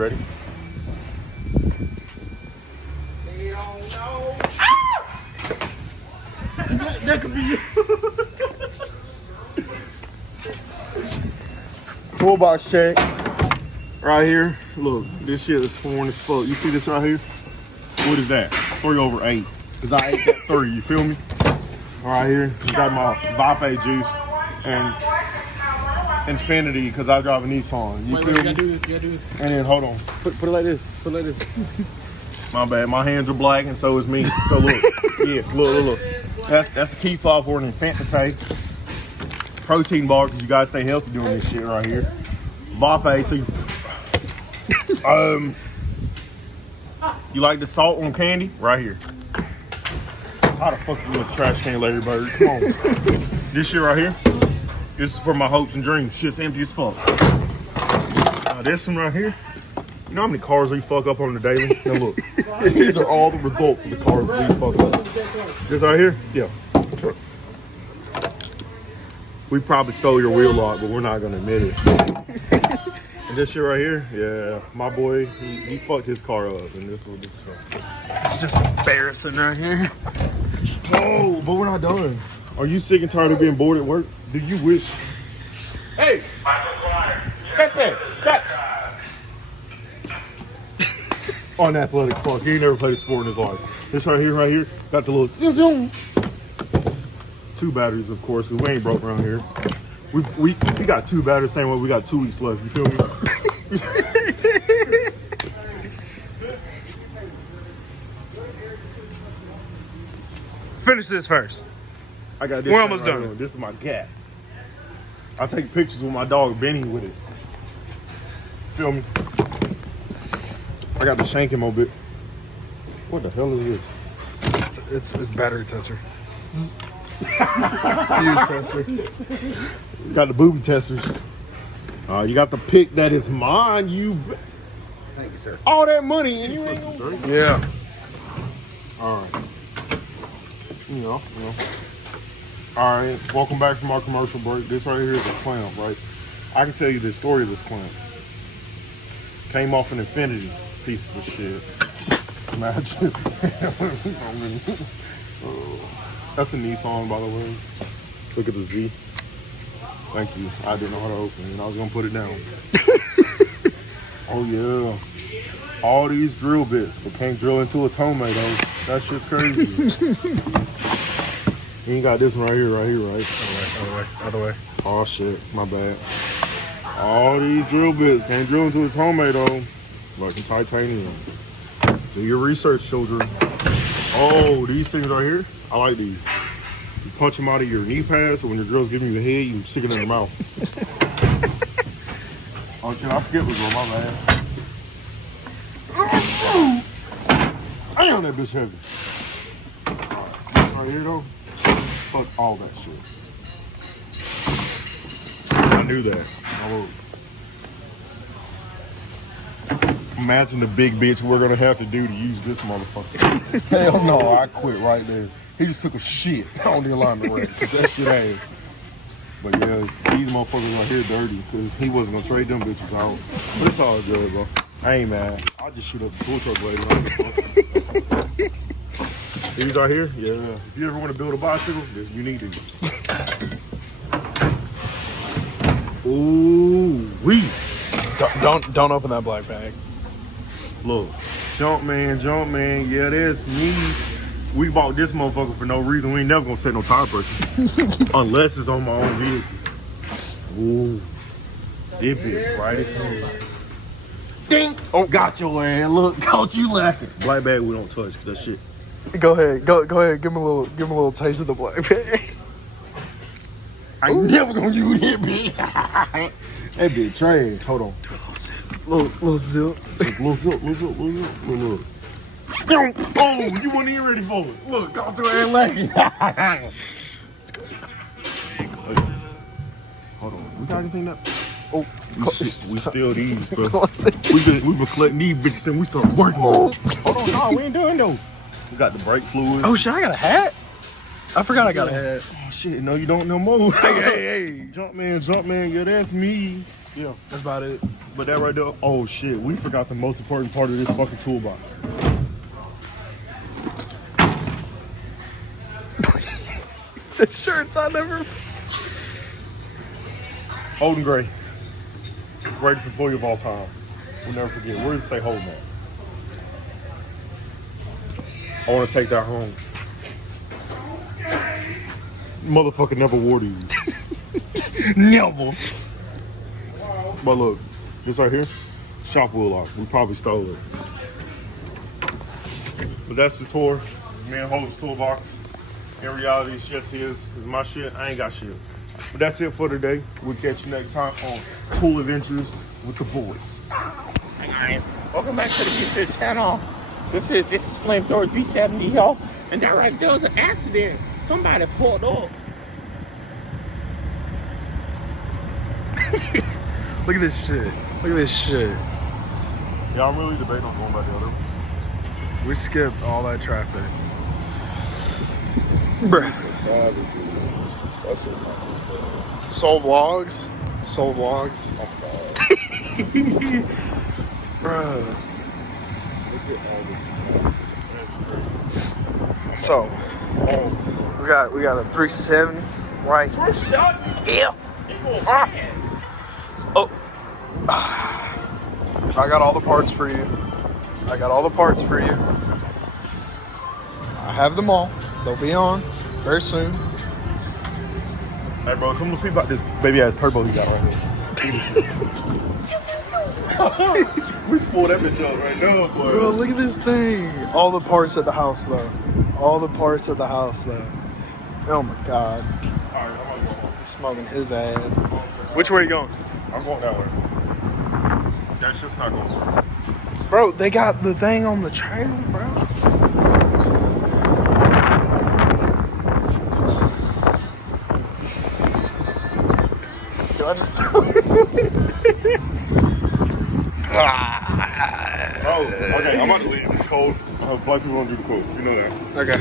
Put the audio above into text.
ready? They don't know. That could be you. Toolbox check. Right here. Look, this shit is foreign as fuck. You see this right here? What is that? 3/8. Because I ate that 3, you feel me? Right here, you got my Vape juice and Infinity because I drive a Nissan. You feel me? You gotta do this, you gotta do this. And then, hold on. Put it like this, put it like this. My bad, my hands are black and so is me. So look, yeah, look. That's a key fob for an Infinity. Protein bar because you guys stay healthy doing this shit right here. Vape, so you like the salt on candy? Right here. How the fuck you want trash can, Larry Bird? Come on. This shit right here, this is for my hopes and dreams. Shit's empty as fuck. This one right here, you know how many cars we fuck up on the daily? Now look, these are all the results of the cars we fuck up. This right here, yeah. We probably stole your wheel lock, but we're not gonna admit it. And this shit right here, yeah, my boy, he fucked his car up, and this is what this is from. It's just embarrassing right here. Oh, but we're not done. Are you sick and tired of being bored at work? Do you wish? Hey! Pepe! Cut! Unathletic fuck. He ain't never played a sport in his life. This right here, got the little zoom zoom. 2 batteries, of course, because we ain't broke around here. We got 2 batteries, same way we got 2 weeks left. You feel me? Finish this first. I got this. We're almost right done. here. This is my cat. I take pictures with my dog Benny with it. Feel me? I got the Shanking mobile. What the hell is this? It's battery tester. Fuse tester. Got the booby testers. You got the pick that is mine. Thank you, sir. All that money and you ain't gonna drink. Yeah. All right. You know. All right. Welcome back from our commercial break. This right here is a clamp, right? I can tell you the story of this clamp. Came off an Infinity. Pieces of shit. Imagine. That's a Nissan, by the way. Look at the Z. Thank you. I didn't know how to open it, and I was gonna put it down. Oh yeah. All these drill bits, but can't drill into a tomato. That shit's crazy. And you got this one right here, right? Other way. Oh shit, my bad. All these drill bits can't drill into a tomato. Like titanium. Do your research, children. Oh, these things right here, I like these. You punch them out of your knee pads, or when your girl's giving you the head, you stick it in her mouth. Oh shit, I forget what's on my bad. Damn, that bitch heavy. Right here though, fuck all that shit. I knew that. Oh. Imagine the big bitch we're gonna have to do to use this motherfucker. Hell no, I quit right there. He just took a shit on the alignment rack, cause that shit ass. But yeah, these motherfuckers right here dirty, cause he wasn't gonna trade them bitches out. But it's all good, bro. I ain't mad. I'll just shoot up the tool truck later. These right here, yeah. If you ever want to build a bicycle, you need these. Ooh, wee. Don't open that black bag. Look, Jumpman, yeah, that's me. We bought this motherfucker for no reason. We ain't never gonna set no tire pressure. Unless it's on my own vehicle. Ooh. This bitch right as hell. Ding! Oh, got your ass. Look, caught you lacking. Black bag we don't touch, that shit. Go ahead. Give him a little taste of the black bag. I ain't never gonna use that bitch. That bitch trash. Hold on. Little zip. Look. Oh, you weren't even ready for it. Look, caught your ass lacking. Hold on. We got anything up? Oh, we still these, bro. we been collecting these bitches and we started working on it. Hold on, no, we ain't doing those. We got the brake fluid. Oh shit, I got a hat. I forgot I got a hat. Oh shit, no, you don't no more. Hey. Jumpman, yeah, that's me. Yeah. That's about it. But that right there, oh shit, we forgot the most important part of this fucking toolbox. The shirts I never. Holden Gray, greatest employee of all time. We'll never forget. Where does it say Holden at? I want to take that home. Motherfucker never wore these. Never. But look, this right here, shop wheel lock. We probably stole it. But that's the tour. Me and Holden's toolbox. In reality, it's just his. Because my shit, I ain't got shit. But that's it for today. We'll catch you next time on Tool Adventures with the boys. Hey guys, welcome back to the YouTube channel. This is Flamethrower B70, y'all. And that right there was an accident. Somebody fought up. Look at this shit. Look at this shit. Yeah, I'm really debating on going by the other one. We skipped all that traffic. Bruh. That's just not good. Soul Vlogs. Soul Vlogs. Bruh. Look at all the That's crazy. So, we got a 370 right. Yeah. Oh. I got all the parts for you. I have them all. They'll be on very soon. Hey bro, come look about this baby ass turbo he got right here. We spoiled that bitch out right now, boy. Bro, look at this thing. All the parts at the house, though. Oh my god. Alright, I'm gonna go home. He's smoking his ass. Which way are you going? I'm going that way. That shit's not going work. Bro, they got the thing on the trailer, bro. Do I just Oh, okay, I'm about to leave. It's cold. Black people don't do the cold. You know that. Okay.